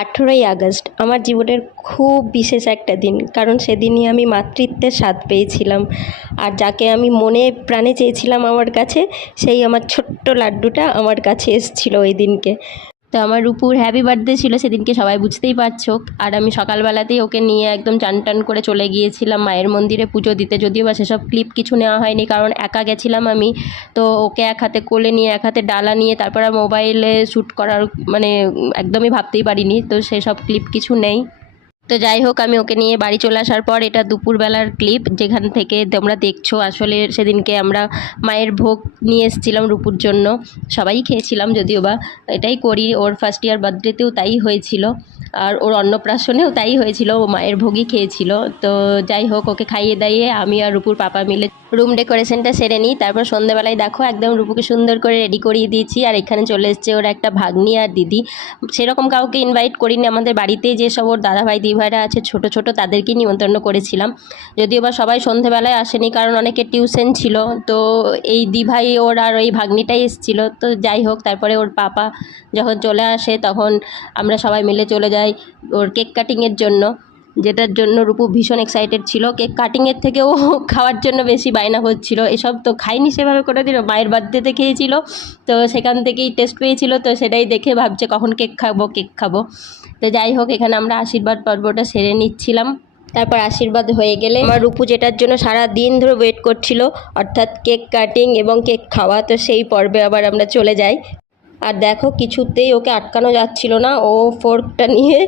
18ই August আমার জীবনের খুব বিশেষ একটা দিন, কারণ সেদিনই আমি মাতৃত্বের স্বাদ পেয়েছিলাম। আর যাকে আমি মনে প্রাণে চেয়েছিলাম আমার কাছে, সেই আমার ছোট্ট লাড্ডুটা আমার কাছে এসেছিল ওই দিনকে। তো আমার রূপুর হ্যাপি বার্থডে ছিল সেদিনকে, সবাই বুঝতেই পারছো। আর আমি সকালবেলাতেই ওকে নিয়ে একদম চান টান করে চলে গিয়েছিলাম মায়ের মন্দিরে পুজো দিতে, যদিও বা সেসব ক্লিপ কিছু নেওয়া হয়নি, কারণ একা গেছিলাম আমি। তো ওকে এক হাতে কোলে নিয়ে এক হাতে ডালা নিয়ে তারপর আর মোবাইলে শ্যুট করার মানে একদমই ভাবতেই পারিনি, তো সেসব ক্লিপ কিছু নেই। তো যাই হোক, আমি ওকে নিয়ে বাড়ি চলে আসার পর, এটা দুপুরবেলার ক্লিপ যেখান থেকে তোমরা দেখছো। আসলে সেদিনকে আমরা মায়ের ভোগ নিয়ে এসেছিলাম রূপুর জন্য, সবাই খেয়েছিলাম, যদিও বা এটাই করি। ওর ফার্স্ট ইয়ার বার্থডেতেও তাই হয়েছিল, আর ওর অন্নপ্রাশনেও তাই হয়েছিল, ও মায়ের ভোগই খেয়েছিল। তো যাই হোক, ওকে খাইয়ে দাইয়ে আমি আর রূপুর পাপা মিলে রুম ডেকোরেশনটা সেরে নিই। তারপর সন্ধ্যেবেলায় দেখো একদম রূপুকে সুন্দর করে রেডি করিয়ে দিয়েছি। আর এখানে চলে এসছে ওর একটা ভাগ্নি আর দিদি। সেরকম কাউকে ইনভাইট করিনি, আমাদের বাড়িতে যেসব ওর দাদাভাই দিদিভাইরা আছে ছোট ছোট তাদেরকেই নিমন্ত্রণ করেছিলাম। যদিও বা সবাই সন্ধ্যেবেলায় আসেনি, কারণ অনেকে টিউশন ছিল। তো এই দিভাই ওর আর ওই ভাগ্নিটাই এসেছিল। তো যাই হোক, তারপরে ওর পাপা যখন চলে আসে তখন আমরা সবাই মিলে চলে যাই ওর কেক কাটিংয়ের জন্য, যেটার জন্য রূপু ভীষণ এক্সাইটেড ছিল। কেক কাটিংয়ের থেকেও খাওয়ার জন্য বেশি বায়না হচ্ছিল। এসব তো খাইনি সেভাবে করে দিল, মায়ের বার্থডেতে খেয়েছিল, তো সেখান থেকেই টেস্ট পেয়েছিল, তো সেটাই দেখে ভাবছে কখন কেক খাবো কেক খাবো। তো যাই হোক, এখানে আমরা আশীর্বাদ পর্বটা সেরে নিচ্ছিলাম। তারপর আশীর্বাদ হয়ে গেলে আমার রূপু যেটার জন্য সারা দিন ধরে ওয়েট করছিল, অর্থাৎ কেক কাটিং এবং কেক খাওয়া, তো সেই পর্বে আবার আমরা চলে যাই। আর দেখো, কিছুতেই ওকে আটকানো যাচ্ছিল না, ও ফোর্কটা নিয়ে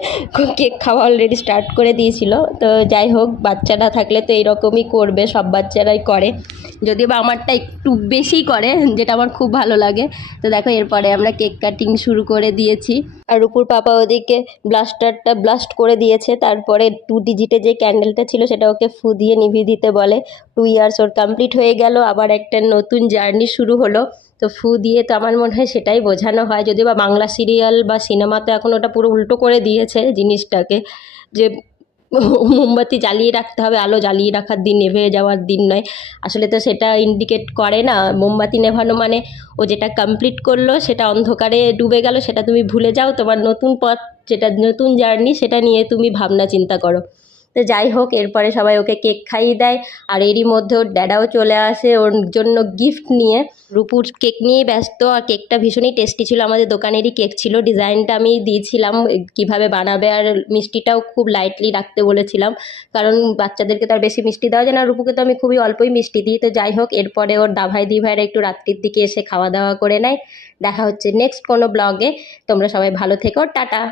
কেক খাওয়া অলরেডি স্টার্ট করে দিয়েছিল। তো যাই হোক, বাচ্চারা থাকলে তো এইরকমই করবে, সব বাচ্চারাই করে, যদিও বা আমারটা একটু বেশি করে, যেটা আমার খুব ভালো লাগে। তো দেখো, এরপরে আমরা কেক কাটিং শুরু করে দিয়েছি। আর রূপুর পাপা ওদিকে ব্লাস্টারটা ব্লাস্ট করে দিয়েছে। তারপরে 2 ডিজিটে যে ক্যান্ডেলটা ছিল সেটা ওকে ফু দিয়ে নিভিয়ে দিতে বলে। 2 ইয়ার্স ওর কমপ্লিট হয়ে গেল, আবার একটা নতুন জার্নি শুরু হলো। তো ফু দিয়ে তো আমার মনে হয় সেটাই বোঝানো হয়, যদিও বা বাংলা সিরিয়াল বা সিনেমা তো এখন ওটা পুরো উল্টো করে দিয়েছে জিনিসটাকে, যে মোমবাতি জ্বালিয়ে রাখতে হবে, আলো জ্বালিয়ে রাখার দিন, নেভে যাওয়ার দিন নয়। আসলে তো সেটা ইন্ডিকেট করে না, মোমবাতি নেভানো মানে ও যেটা কমপ্লিট করলো সেটা অন্ধকারে ডুবে গেল, সেটা তুমি ভুলে যাও, তোমার নতুন পথ, যেটা নতুন জার্নি, সেটা নিয়ে তুমি ভাবনা চিন্তা করো। তো যাই হোক, এরপরে সবাই ওকে কেক খাইয়ে দেয়। আর এরই মধ্যে ওর ড্যাডাও চলে আসে ওর জন্য গিফট নিয়ে। রূপুর কেক নিয়েই ব্যস্ত, আর কেকটা ভীষণই টেস্টি ছিল, আমাদের দোকানেরই কেক ছিল। ডিজাইনটা আমি দিয়েছিলাম কিভাবে বানাবে, আর মিষ্টিটাও খুব লাইটলি রাখতে বলেছিলাম, কারণ বাচ্চাদেরকে তো আর বেশি মিষ্টি দেওয়া যায় না, রূপুকে তো আমি খুবই অল্পই মিষ্টি দিই। তো যাই হোক, এরপরে ওর দাভাই দিভাইরা একটু রাত্রির দিকে এসে খাওয়া দাওয়া করে নেয়। দেখা হচ্ছে নেক্সট কোনো ব্লগে। তোমরা সবাই ভালো থেকো, টাটা।